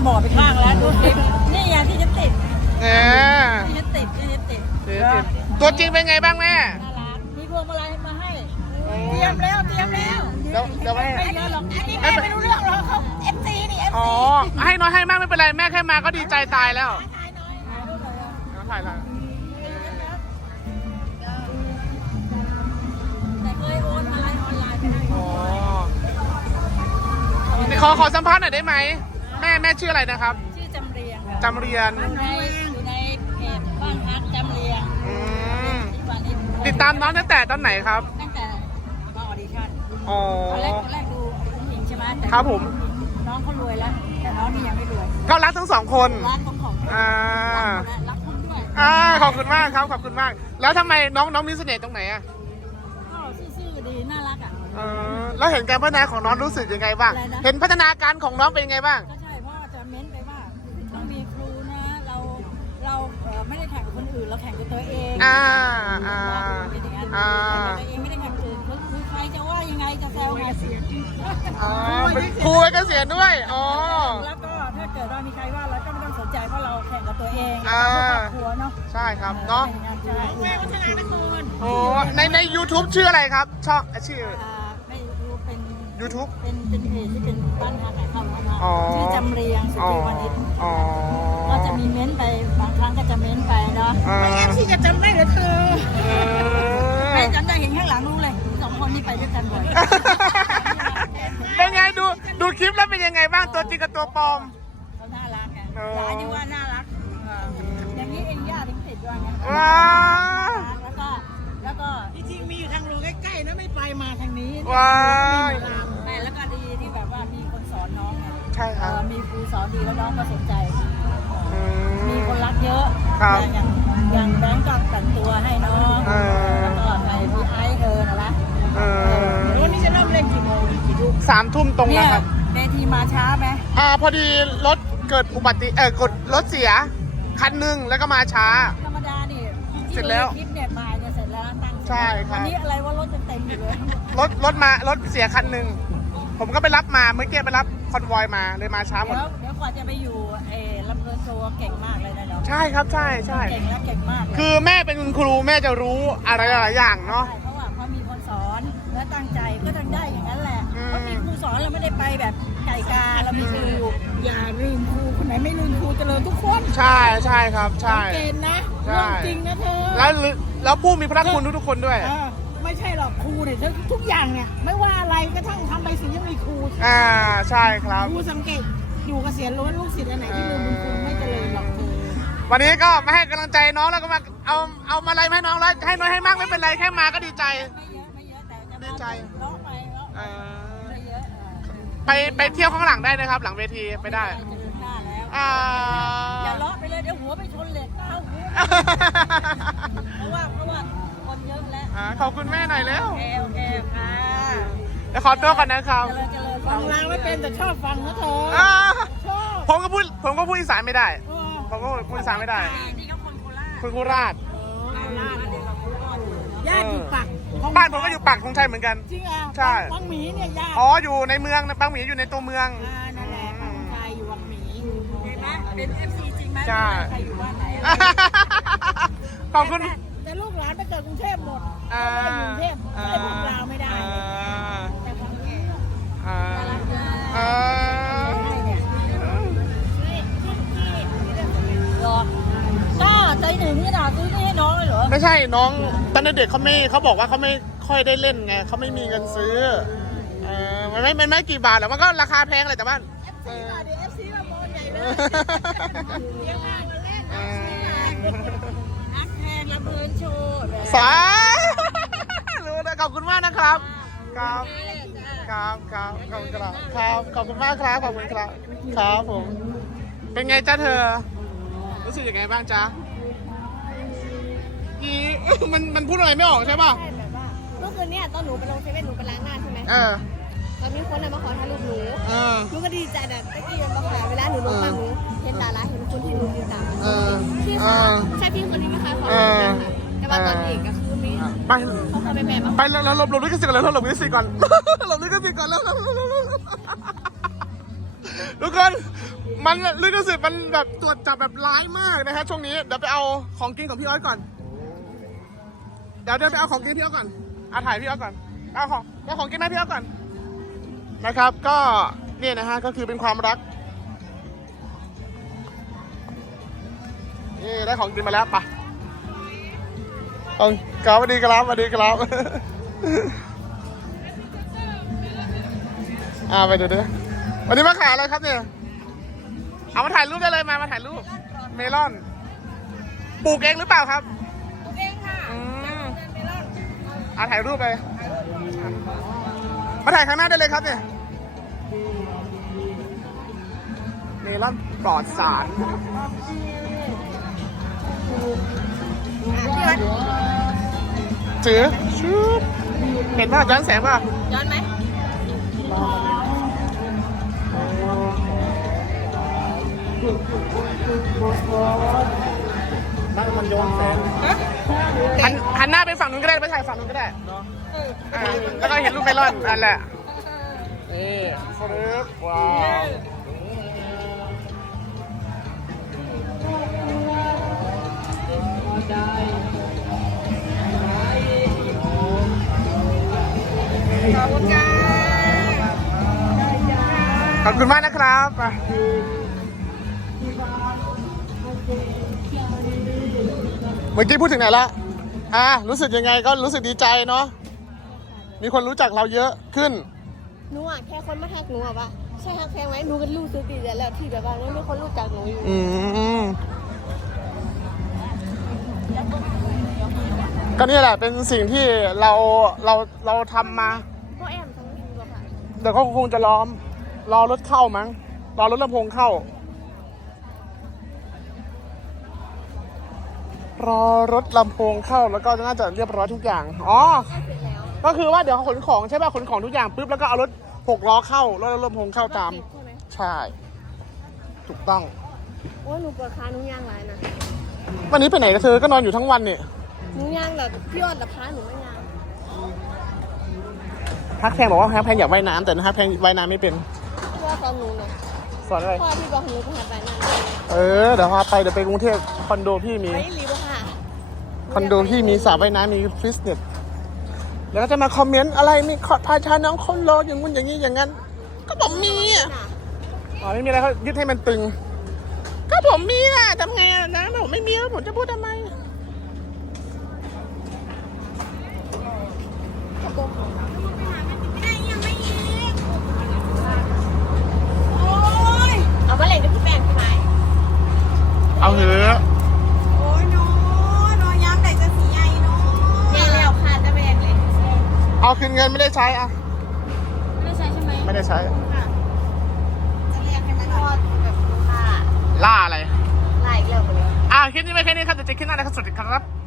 จะบอกไปข้างแล้วดูคลิปนี่อย่างที่ฉันติดเนี่ยที่ฉันติดที่ฉันติดตัวจริงเป็นไงบ้างแม่ น่ารักมีพวงมาลัยมาให้ เตรียมแล้วเตรียมแล้วเดี๋ยวเดี๋ยวแม่ ไม่เยอะหรอกอันนี้แม่ไม่รู้เรื่องหรอกเขาเอฟซีนี่เอฟอ๋อให้น้อยให้มากไม่เป็นไรแม่แค่มาก็ดีใจตายแล้วถ่ายน้อยถ่ายรูปหน่อยอะเดี๋ยวถ่ายละแต่เคยโอนอะไรออนไลน์ไปให้อ๋อขอขอสัมภาษณ์หน่อยได้ไหม แม่แม่ชื่ออะไรนะครับ ชื่อจำเรียงค่ะจำเรียนอยู่ในอยู่ในเพจบ้านพักจำเรียงอืมที่วันนี้ติดตามน้องตั้งแต่ตอนไหนครับ ตั้งแต่มาออดิชั่นอ๋อ ตอนแรกตอนแรกดูผู้หญิงใช่ไหมแต่ครับผม น้องเขารวยแล้ว แต่น้องนี่ยังไม่รวยก็รักทั้งสองคน รักของของอ่า รักคุณด้วยอ่าขอบคุณมากครับขอบคุณมาก แล้วทำไมน้องน้องมีเสน่ห์ตรงไหนอะก็ซื่อๆดีน่ารักอะ เออแล้วเห็นการพัฒนาของน้องรู้สึกยังไงบ้าง อะไรนะ เห็นพัฒนาการของน้องเป็นยังไงบ้าง ก็ ไม่ได้แข่งกับคนอื่น เราแข่งกับตัวเองอ่าอ่าเป็นอย่างนั้นอ่าแข่งกับตัวเองไม่ได้แข่งกับคนอื่นคือคือใครจะว่ายังไงจะแซวไงเสียอ๋อเป็นครูเกษียณด้วยอ๋อแล้วก็ถ้าเกิดว่ามีใครว่าเราก็ไม่ต้องสนใจเพราะเราแข่งกับตัวเองอ่าเราครอบครัวเนาะใช่ครับเนาะใช่แม่วัฒนานครโอ้ในใน YouTube ชื่ออะไรครับช่องชื่ออ่าไม่รู้เป็น YouTube เป็นเป็นเพจที่เป็นบ้านพักขายข้าวมาอ๋อ ชื่อจำเรียงสุอ๋อธีวณิชอ๋อก็จะมีเม้นต์ไปบางครั้งก็จะเม้นต์ไปเนาะอ่าไม่แอมที่จะจำได้เหรอเธอเออไม่จำได้เห็นข้างหลังรู้เลยสองคนนี้ไปด้วยกันบ่อยเป็นไงดูดูคลิปแล้วเป็นยังไงบ้างตัวจริงกับตัวปลอม เขาน่ารักไงอ๋อหลายที่ว่าน่ารักอ่าอย่างนี้เองย่าถึงติดด้วยไงว้าแล้วก็แล้วก็จริงๆมีอยู่ทางโรงใกล้ๆนะไม่ไปมาทางนี้ ว้า ครูสอนดีแล้วน้องก็สนใจ อืมีม คนรักเยอะครับอย่างอย่างแบงก์ก็แต่งตัวให้น้องเออ แล้วก็ใครพี่ไอซ์เธอนะนะเออวันนี้จะเริ่มเล่นกี่โมงกี่ทุ่มสามทุ่มตรงเนี่นะยครับ เวทีมาช้าไหมอ่าพอดีรถเกิดอุบัติเออกดรถเสีย คันหนึ่งแล้วก็มาช้า ธรรมดานี่เสร็จแล้วที่ดูในคลิปเนี่ยบ่ายเนี่ยเสร็จแล้วตั้งเสร็จใช่ครับ วันนี้อะไรว่ารถจะเต็มอยู่เลยรถรถมารถเสียคันหนึ่งผมก็ไปรับมาเมื่อกี้ไปรับคอนวอยมาเลยมาช้าหมด เดี๋ยวเดี๋ยว กว่าจะไปอยู่เออลำเพลินโชว์เก่งมากเลยนะเนาะใช่ครับใช่ใช่เก่งและเก่งมากเลยคือแม่เป็นคุณครูแม่จะรู้อะไรหลายๆอย่างเนาะ ใช่เพราะว่าเขามีคนสอนและตั้งใจก็ต้องได้อย่างนั้นแหละอืม เพราะมีครูสอนเราไม่ได้ไปแบบไก่กาเรามีครูอย่าลืมครูคนไหนไม่ลืมครูเจริญทุกคนใช่ใช่ครับใช่ เกณฑ์นะใช่ เรื่องจริงนะเธอแล้วแล้วผู้มีพระคุณทุกๆคนด้วย เออไม่ใช่หรอกครูเนี่ยทุกทุกอย่างเนี่ยไม่ว่าอะไรก็ทั้งทำไปสิ่งยังมีครูอ่าใช่ครับ ครูสังเกต อยู่เกษียณล้วนลูกศิษย์อันไหนที่ลืมบุญคุณไม่เจริญหรอกเธอวันนี้ก็มาให้กำลังใจน้องแล้วก็มาเอาเอามาอะไรมาให้น้องแล้วให้น้อยให้มากไม่เป็นไรแค่มาก็ดีใจ ไม่เยอะไม่เยอะแต่จะดีมาใจเลาะไปเลาะเออไม่เยอะเออไปไปเที่ยวข้างหลังได้นะครับ หลังเวทีไปได้จะถึงหน้าแล้วอ่า อย่าเลาะไปเลยเดี๋ยวหัวไปชนเหล็กเต้าหัวเพราะว่าเพราะว่าคนเยอะแล้วอ่าขอบคุณแม่หน่อยเร็วโอเคโอเคค่ะ เดี๋ยวขอตัวก่อนนะครับ เจริญเจริญ ฟังรางไม่เป็นแต่ชอบฟังนะเธออ่าชอบผมก็พูดผมก็พูดอีสานไม่ได้ เออผมก็พูดอีสานไม่ได้ นี่ก็คนโคราชคุณโคราชญาติอยู่ปักบ้านผมก็อยู่ปักธงชัยเหมือนกัน จริงอะใช่ วังหมีเนี่ยญาติอ๋ออยู่ในเมืองนะบางหมีอยู่ในตัวเมืองอ่านั่นแหละปักชายอยู่วังหมีเห็นไหมเป็นเอฟซีจริงไหมใช่ ใครอยู่บ้านไหนขอบคุณแต่แต่ลูกหลานไปเกิดกรุงเทพหมดอ่าไม่ได้อยู่กรุงเทพไม่ได้พูดลาวไม่ได้ อ่า ใช่น้องตอนเด็กเขาไม่เขาบอกว่าเขาไม่ค่อยได้เล่นไงเขาไม่มีเงินซื้อเออมันไม่มันไม่กี่บาทหรอกมันก็ราคาแพงเลยแต่ว่าเอฟซีเอฟซีมาโมนใหญ่เลยเลี้ยงมาวันแรกเออักแพงระเบิดโชว์อสารู้นะขอบคุณมากนะครับครับครับครับขอบคุณครับครับขอบคุณมากครับขอบคุณครับครับผมเป็นไงจ้าเธอ รู้สึกยังไงบ้างจ๊ะ อีมันมันพูดอะไรไม่ออกใช่ป่ะ ใช่แบบว่าเมื่อคืนเนี่ยตอนหนูไปลงเซเว่นหนูไปล้างหน้าใช่ไหมเออแล้วมีคนน่ะมาขอถ่ายรูปหนูเออ หนูก็ดีใจแบบตะกี้ยังมาขอเวลาหนูลงมาหนูเห็นดาราเห็นคนที่หนูติดตามเออพี่เอคะอใช่พี่คนนี้ไหมคะขอเออ แต่ว่าตอนนี้ก็คือมีไป เขาพาไปแบบว่าไปแล้วเราหลบหลบลิขสิทธิ์ก่อนแล้วเราหลบลิขสิทธิ์ก่อน หลบลิขสิทธิ์ก่อนแล้วแล้วแล้วแล้วทุกคนมันลิขสิทธิ์มันแบบตรวจจับแบบร้ายมากนะฮะช่วงนี้เดี๋ยวไปเอาของกินของพี่อ้อยก่อน เดี๋ยวเดินไปเอาของกินพี่อ้อยก่อนอาถ่ายพี่อ้อยก่อนเอาของเอาของกินให้พี่อ้อยก่อนนะครับ ก็เนี่ยนะฮะก็คือเป็นความรักนี่ได้ของกินมาแล้วปะต้องกราบสวัสดีครับสวัสดีครับอ่าไปดูดิวันนี้มาขายอะไรครับเนี่ยเอามาถ่ายรูปได้เลยมามาถ่ายรูปเมลอนปลูกเองหรือเปล่าครับ อ่าถ่ายรูปไปมาถ่ายข้างหน้าได้เลยครับเนี่ยเมลอนปลอดสารพี่วัดจือชุบเห็นป่ะย้อนแสงป่ะย้อนไหม นั่งมันย้อนแสงหันหันหน้าไปฝั่งนู้นก็ได้ไปถ่ายฝั่งนู้นก็ได้เอออ่าแล้วก็เห็นรูปเมลอนนั่นแหละนี่ฟรึบว้าวขอบคุณค่ะขอบคุณมากนะครับ เมื่อกี้พูดถึงไหนละอะรู้สึกยังไงก็รู้สึกดีใจเนาะมีคนรู้จักเราเยอะขึ้นหนูอะแค่คนมาแท็กหนูอะว่าใช่ฮักแพงไหมหนูก็รู้สึกดีใจแล้วที่แบบว่ายังมีคนรู้จักหนูอยู่อืมก็นี่แหละเป็นสิ่งที่เราเราเราทำมาพ่อแอมทั้งนี้หรอกค่ะเดี๋ยวก็คงจะล้อมรอรถเข้ามั้งรอรถลำโพงเข้า รอรถลำโพงเข้าแล้วก็น่าจะเรียบร้อยทุกอย่าง อ๋อเสร็จแล้วก็คือว่าเดี๋ยวเขาขนของใช่ป่ะขนของทุกอย่างปุ๊บแล้วก็เอารถหกล้อเข้ารถลำโพงเข้าตาม ใช่ไหมใช่ถูกต้อง โอ้ยหนูปวดขาหนูย่างหลายนะ วันนี้ไปไหนนะเธอ ก็นอนอยู่ทั้งวันเนี่ยหนูย่างแบบพี่ออดกับพาหนูไม่ย่างฮักแพงบอกว่าฮักแพงอยากว่ายน้ำแต่ฮักแพงว่ายน้ำไม่เป็นพี่ว่าตอนหนูนะสอนอะไรพ่อพี่บอกหนูไปหาไปนั่นเออ เดี๋ยวพาไปเดี๋ยวไปกรุงเทพคอนโดพี่มีไปรีบ ค่ะคอนโดพี่มีสระว่ายน้ำมีฟิตเนสแล้วก็จะมาคอมเมนต์อะไรมีขอพาชาน้องคนรออย่างงู้นอย่างนี้อย่างนั้น ก็ผมมีอะน่ะอ๋อไม่มีอะไรเขายึดให้มันตึง ก็ผมมีอะทำไงอะนะผมไม่มีแล้วผมจะพูดทำไมโอ้ยเอามาเล่น เอาคืนเงินไม่ได้ใช้อะ ไม่ได้ใช้ใช่ไหมไม่ได้ใช้จะเรียกให้มันทอดแบบค่ะล่าอะไรไล่อีกแล้วคนนี้อ่าคลิปนี้ไม่แค่นี้ครับเดี๋ยวเจอคลิปหน้านะครับสวัสดีครับ